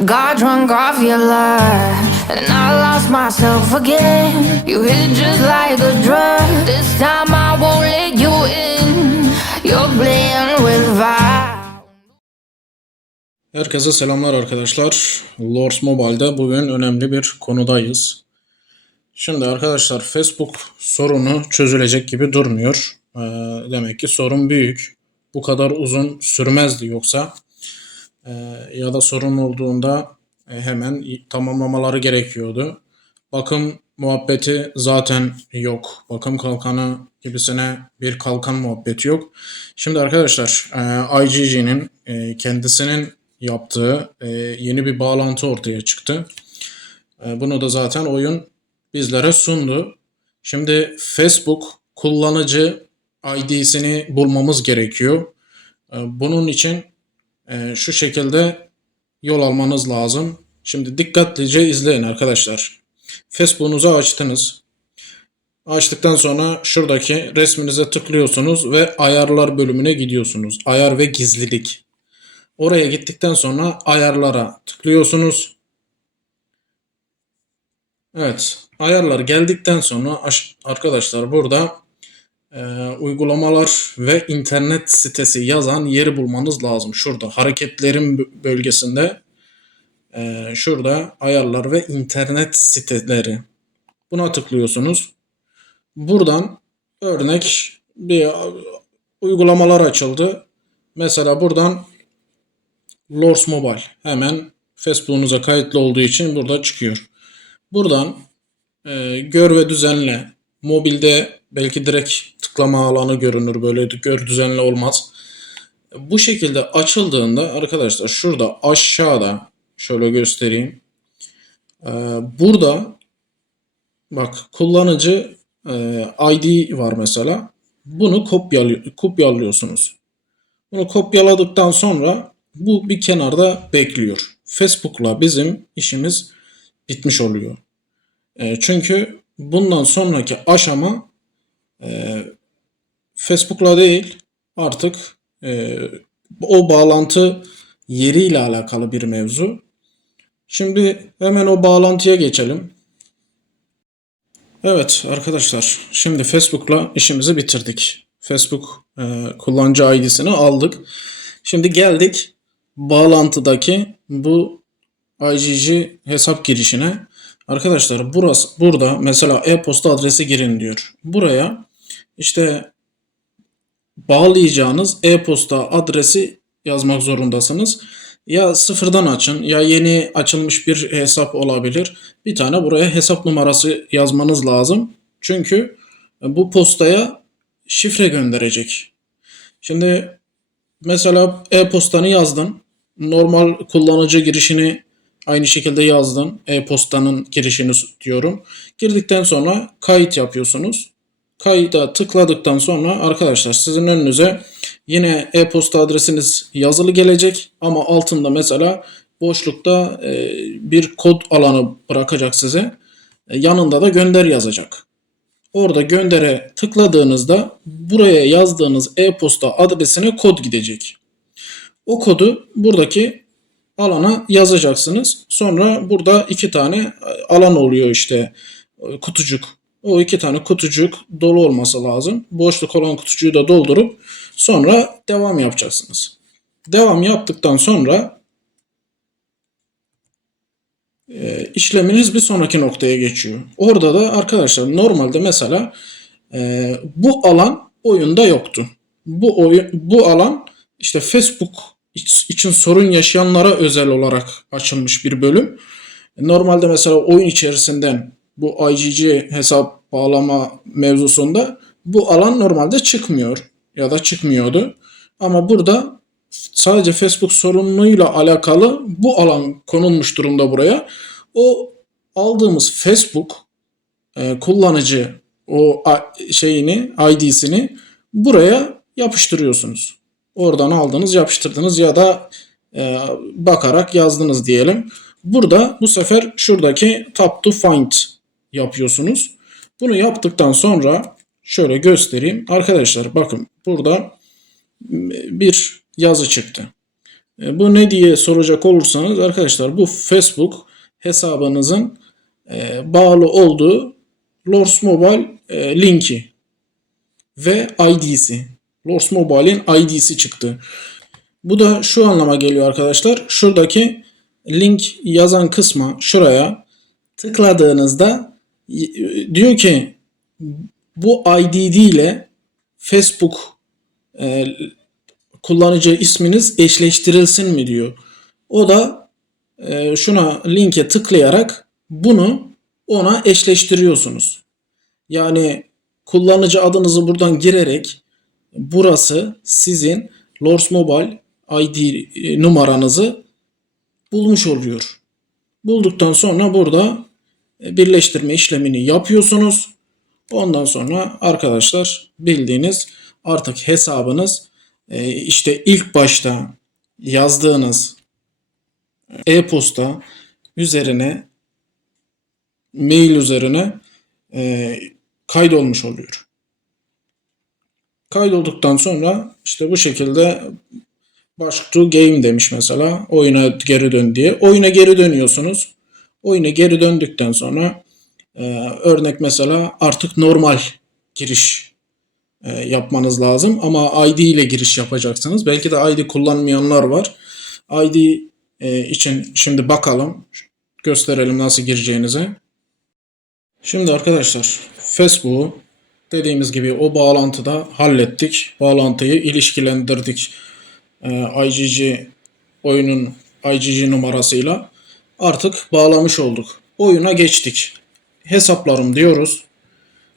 Got drunk off your lie, and I lost myself again. You hit just like a drug. This time I won't let you in. You're playing with fire. Herkese selamlar arkadaşlar. Lords Mobile'da bugün önemli bir konudayız. Şimdi arkadaşlar Facebook sorunu çözülecek gibi durmuyor. Demek ki sorun büyük. Bu kadar uzun sürmezdi yoksa. Ya da sorun olduğunda hemen tamamlamaları gerekiyordu. Bakım muhabbeti zaten yok. Bakım kalkanı gibisine bir kalkan muhabbeti yok. Şimdi arkadaşlar IGG'nin kendisinin yaptığı yeni bir bağlantı ortaya çıktı. Bunu da zaten oyun bizlere sundu. Şimdi Facebook kullanıcı ID'sini bulmamız gerekiyor. Bunun için şu şekilde yol almanız lazım. Şimdi dikkatlice izleyin arkadaşlar. Facebook'unuzu açtınız. Açtıktan sonra şuradaki resminize tıklıyorsunuz ve ayarlar bölümüne gidiyorsunuz. Ayar ve gizlilik. Oraya gittikten sonra ayarlara tıklıyorsunuz. Evet, ayarlar geldikten sonra arkadaşlar burada uygulamalar ve internet sitesi yazan yeri bulmanız lazım. Şurada hareketlerin bölgesinde şurada ayarlar ve internet siteleri. Buna tıklıyorsunuz. Buradan örnek bir uygulamalar açıldı. Mesela buradan Lords Mobile hemen Facebook'unuza kayıtlı olduğu için burada çıkıyor. Buradan gör ve düzenle. Mobilde belki direkt tıklama alanı görünür. Böyle gör düzenle olmaz. Bu şekilde açıldığında arkadaşlar şurada aşağıda şöyle göstereyim. Burada bak kullanıcı ID var mesela. Bunu kopyalıyorsunuz. Bunu kopyaladıktan sonra bu bir kenarda bekliyor. Facebook'la bizim işimiz bitmiş oluyor. Çünkü bundan sonraki aşama Facebook'la değil artık o bağlantı yeriyle alakalı bir mevzu. Şimdi hemen o bağlantıya geçelim. Evet arkadaşlar şimdi Facebook'la işimizi bitirdik. Facebook kullanıcı ID'sini aldık. Şimdi geldik bağlantıdaki bu IGG hesap girişine. Arkadaşlar burada mesela e-posta adresi girin diyor. Buraya işte bağlayacağınız e-posta adresi yazmak zorundasınız. Ya sıfırdan açın ya yeni açılmış bir hesap olabilir. Bir tane buraya hesap numarası yazmanız lazım. Çünkü bu postaya şifre gönderecek. Şimdi mesela e-postanı yazdın. Normal kullanıcı girişini aynı şekilde yazdın. E-postanın girişini diyorum. Girdikten sonra kayıt yapıyorsunuz. Kayıda tıkladıktan sonra arkadaşlar sizin önünüze yine e-posta adresiniz yazılı gelecek. Ama altında mesela boşlukta bir kod alanı bırakacak size. Yanında da gönder yazacak. Orada göndere tıkladığınızda buraya yazdığınız e-posta adresine kod gidecek. O kodu buradaki alana yazacaksınız. Sonra burada iki tane alan oluyor işte kutucuk. O iki tane kutucuk dolu olması lazım. Boşluk olan kutucuğu da doldurup sonra devam yapacaksınız. Devam yaptıktan sonra işleminiz bir sonraki noktaya geçiyor. Orada da arkadaşlar normalde mesela bu alan oyunda yoktu. Bu alan işte Facebook için sorun yaşayanlara özel olarak açılmış bir bölüm. Normalde mesela oyun içerisinden bu IGG hesap bağlama mevzusunda bu alan normalde çıkmıyor ya da çıkmıyordu. Ama burada sadece Facebook sorunuyla alakalı bu alan konulmuş durumda buraya. O aldığımız Facebook kullanıcı o ID'sini buraya yapıştırıyorsunuz. Oradan aldınız, yapıştırdınız ya da bakarak yazdınız diyelim. Burada bu sefer şuradaki tap to find yapıyorsunuz. Bunu yaptıktan sonra şöyle göstereyim. Arkadaşlar bakın burada bir yazı çıktı. Bu ne diye soracak olursanız arkadaşlar, bu Facebook hesabınızın bağlı olduğu Lords Mobile linki ve ID'si. Lords Mobile'in ID'si çıktı. Bu da şu anlama geliyor arkadaşlar. Şuradaki link yazan kısma, şuraya tıkladığınızda diyor ki bu ID ile Facebook kullanıcı isminiz eşleştirilsin mi diyor. O da şuna, linke tıklayarak bunu ona eşleştiriyorsunuz. Yani kullanıcı adınızı buradan girerek burası sizin Lords Mobile ID numaranızı bulmuş oluyor. Bulduktan sonra burada birleştirme işlemini yapıyorsunuz. Ondan sonra arkadaşlar, bildiğiniz artık hesabınız işte ilk başta yazdığınız e-posta üzerine, mail üzerine kaydolmuş oluyor. Kaydolduktan sonra işte bu şekilde back to game demiş mesela, oyuna geri dön diye. Oyuna geri dönüyorsunuz. Oyuna geri döndükten sonra örnek mesela artık normal giriş yapmanız lazım ama ID ile giriş yapacaksınız. Belki de ID kullanmayanlar var. ID için şimdi bakalım, gösterelim nasıl gireceğinizi. Şimdi arkadaşlar, Facebook'u dediğimiz gibi o bağlantıda hallettik. Bağlantıyı ilişkilendirdik. IGG oyunun IGG numarasıyla artık bağlamış olduk. Oyuna geçtik. Hesaplarım diyoruz.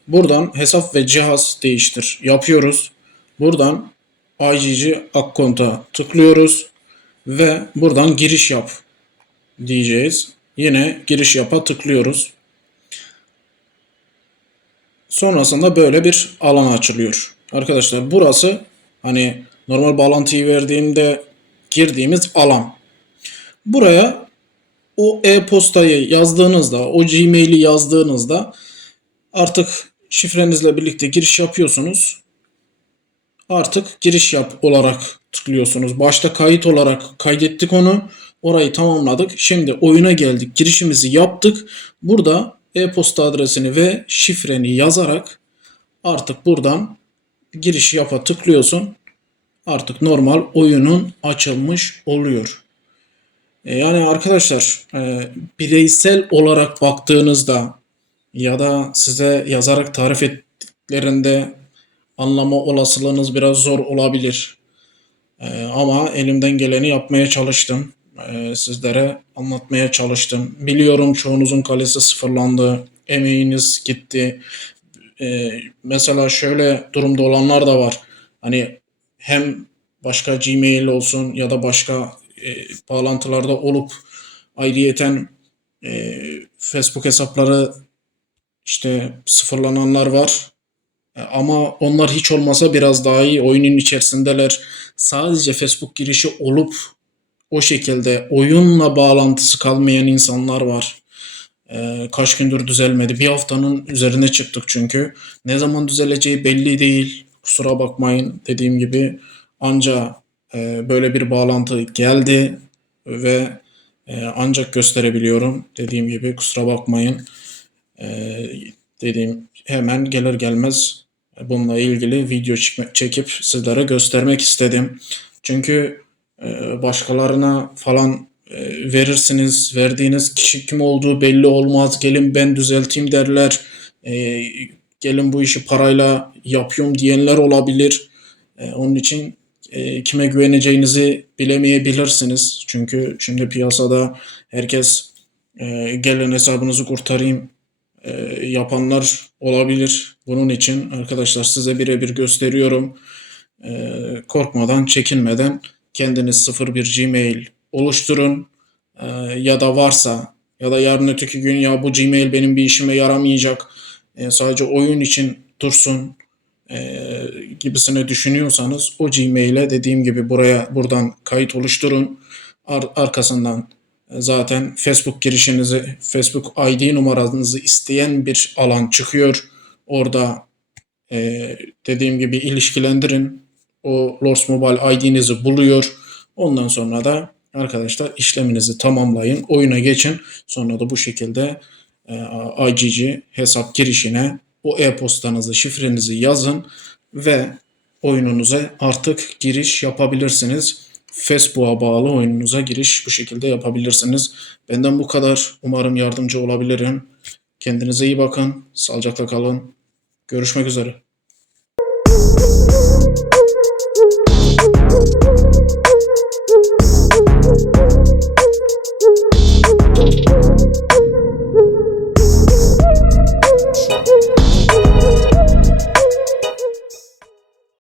Buradan hesap ve cihaz değiştir yapıyoruz. Buradan IGG account'a tıklıyoruz ve buradan giriş yap diyeceğiz. Yine giriş yapa tıklıyoruz. Sonrasında böyle bir alan açılıyor. Arkadaşlar burası hani normal bağlantıyı verdiğimde girdiğimiz alan. Buraya o e-postayı yazdığınızda, o Gmail'i yazdığınızda artık şifrenizle birlikte giriş yapıyorsunuz. Artık giriş yap olarak tıklıyorsunuz. Başta kayıt olarak kaydettik onu. Orayı tamamladık. Şimdi oyuna geldik. Girişimizi yaptık. Burada e-posta adresini ve şifreni yazarak artık buradan giriş yapa tıklıyorsun. Artık normal oyunun açılmış oluyor. Yani arkadaşlar, bireysel olarak baktığınızda ya da size yazarak tarif ettiklerinde anlama olasılığınız biraz zor olabilir. Ama elimden geleni yapmaya çalıştım. Sizlere anlatmaya çalıştım. Biliyorum çoğunuzun kalesi sıfırlandı. Emeğiniz gitti. Mesela şöyle durumda olanlar da var. Hani hem başka Gmail olsun ya da başka bağlantılarda olup ayrıyeten Facebook hesapları işte sıfırlananlar var. Ama onlar hiç olmasa biraz daha iyi oyunun içerisindeler. Sadece Facebook girişi olup o şekilde oyunla bağlantısı kalmayan insanlar var. Kaç gündür düzelmedi. Bir haftanın üzerine çıktık çünkü. Ne zaman düzeleceği belli değil. Kusura bakmayın, dediğim gibi anca böyle bir bağlantı geldi ve ancak gösterebiliyorum. Dediğim gibi kusura bakmayın. Dediğim hemen gelir gelmez bununla ilgili video çekip sizlere göstermek istedim. Çünkü başkalarına falan verirsiniz. Verdiğiniz kişi kim olduğu belli olmaz. Gelin ben düzelteyim derler. Gelin bu işi parayla yapıyorum diyenler olabilir. Onun için kime güveneceğinizi bilemeyebilirsiniz. Çünkü şimdi piyasada herkes gelin hesabınızı kurtarayım yapanlar olabilir. Bunun için arkadaşlar size birebir gösteriyorum. Korkmadan, çekinmeden kendiniz sıfır bir Gmail oluşturun. Ya da varsa ya da yarın öteki gün ya bu Gmail benim bir işime yaramayacak, sadece oyun için dursun gibisine düşünüyorsanız o Gmail'e dediğim gibi buradan kayıt oluşturun. Arkasından zaten Facebook girişinizi, Facebook ID numaranızı isteyen bir alan çıkıyor. Orada dediğim gibi ilişkilendirin. O Lords Mobile ID'nizi buluyor. Ondan sonra da arkadaşlar işleminizi tamamlayın. Oyuna geçin. Sonra da bu şekilde IGG hesap girişine o e-postanızı, şifrenizi yazın ve oyununuza artık giriş yapabilirsiniz. Facebook'a bağlı oyununuza giriş bu şekilde yapabilirsiniz. Benden bu kadar. Umarım yardımcı olabilirim. Kendinize iyi bakın. Sağlıcakla kalın. Görüşmek üzere.